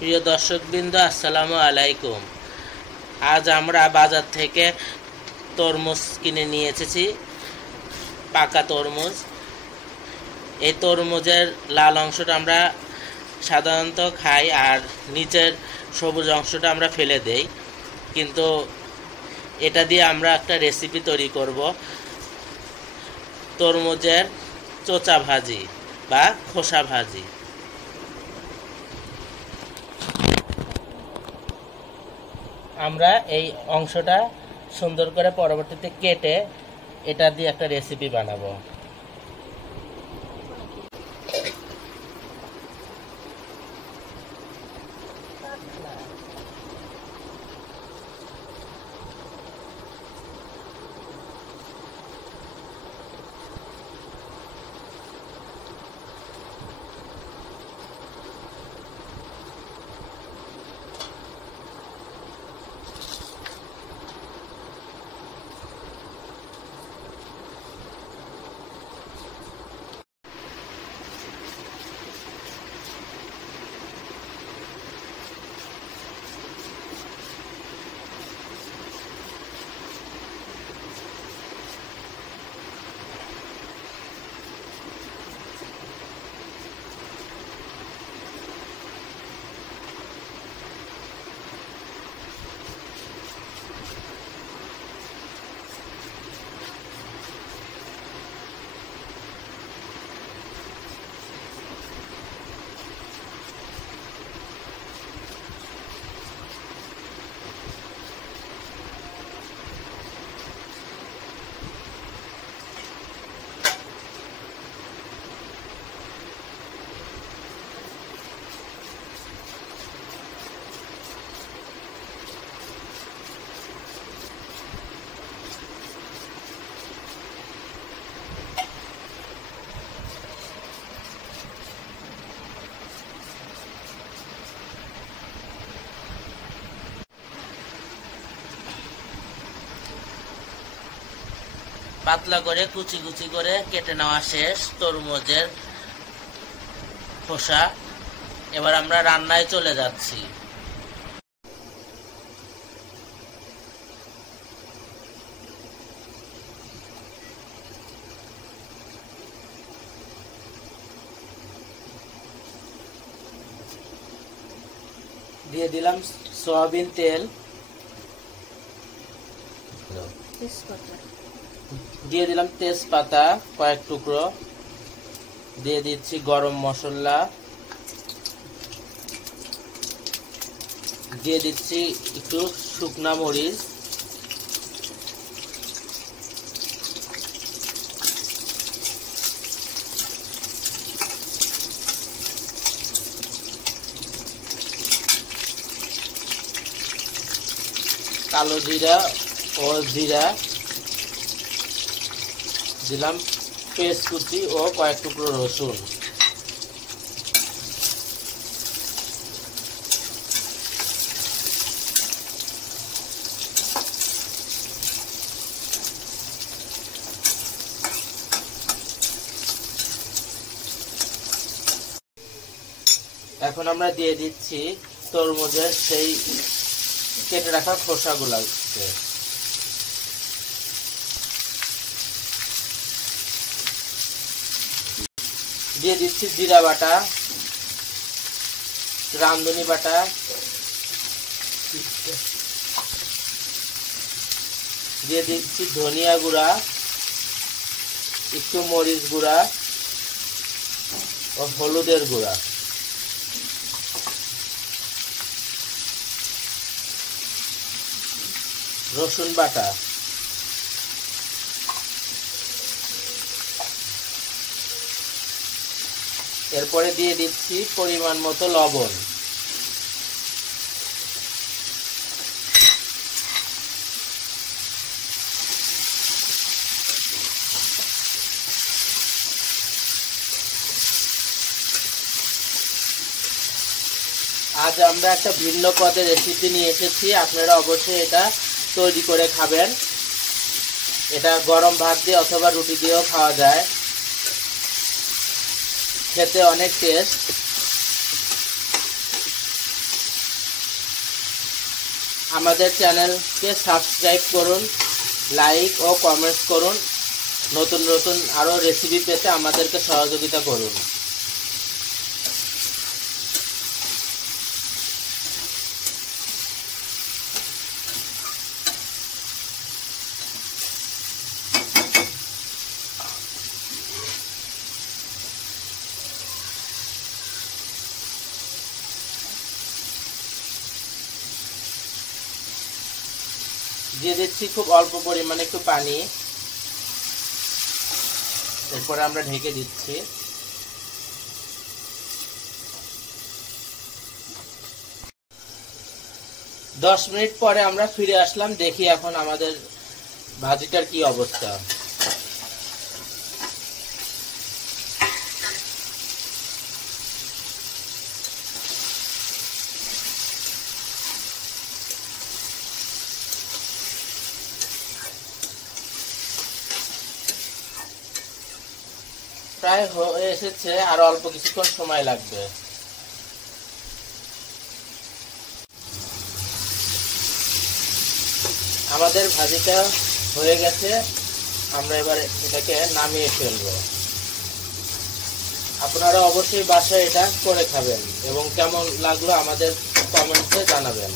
প্রিয় দর্শকবৃন্দ, আসসালামু আলাইকুম। আজ আমরা বাজার থেকে তরমুজ কিনে নিয়ে এসেছি, পাকা তরমুজ। এই তরমুজের লাল অংশটা আমরা সাধারণত খাই, আর নিচের সবুজ অংশটা আমরা ফেলে দেই। কিন্তু এটা দিয়ে আমরা একটা রেসিপি তৈরি করব, তরমুজের চোচা ভাজি বা খোসা ভাজি। আমরা এই অংশটা সুন্দর করে পরবর্তীতে কেটে এটা দিয়ে একটা রেসিপি বানাবো। পাতলা করে কুচি কুচি করে কেটে নেওয়া শেষ তরমুজের খোসা। এবার আমরা রান্নায় চলে যাচ্ছি। দিয়ে দিলাম সয়াবিন তেল, দিয়ে দিলাম তেজপাতা কয়েক টুকরো, দিয়ে দিচ্ছি গরম মশলা, দিয়ে দিচ্ছি একটু শুকনা মরিচ, কালো জিরা ও জিরা দিলাম, পেঁয়াজ কুচি ও কয়েক টুকরো রসুন। এখন আমরা দিয়ে দিচ্ছি তরমুজের সেই কেটে রাখা খোসাগুলোকে। দিয়ে দিচ্ছি জিরা বাটা, রাঁধুনি বাটা, দিয়ে দিচ্ছি ধনিয়া গুঁড়া, একটু মরিচ গুঁড়া ও হলুদের গুঁড়া, রসুন বাটা, এরপরে দিয়ে দিচ্ছি পরিমাণ মতো লবণ। আজ আমরা একটা ভিন্ন পদের রেসিপি নিয়ে এসেছি, আপনারা অবশ্যই এটা তৈরি করে খাবেন। এটা গরম ভাত দিয়ে অথবা রুটি দিয়েও খাওয়া যায়, খেতে অনেক টেস্ট। আমাদের চ্যানেলকে সাবস্ক্রাইব করুন, লাইক ও কমেন্টস করুন। নতুন নতুন আরও রেসিপি পেতে আমাদেরকে সহযোগিতা করুন। দিয়ে দিচ্ছি খুব অল্প পরিমাণে একটু পানি, এরপরে আমরা ঢেকে দিচ্ছি। দশ মিনিট পরে আমরা ফিরে আসলাম, দেখি এখন আমাদের ভাজিটার কি অবস্থা। প্রায় হয়ে এসেছে, আর অল্প কিছুক্ষণ সময় লাগবে। আমাদের ভাজিটা হয়ে গেছে, আমরা এবার এটাকে নামিয়ে ফেলবো। আপনারা অবশ্যই বাসায় এটা করে খাবেন এবং কেমন লাগলো আমাদের কমেন্টে জানাবেন।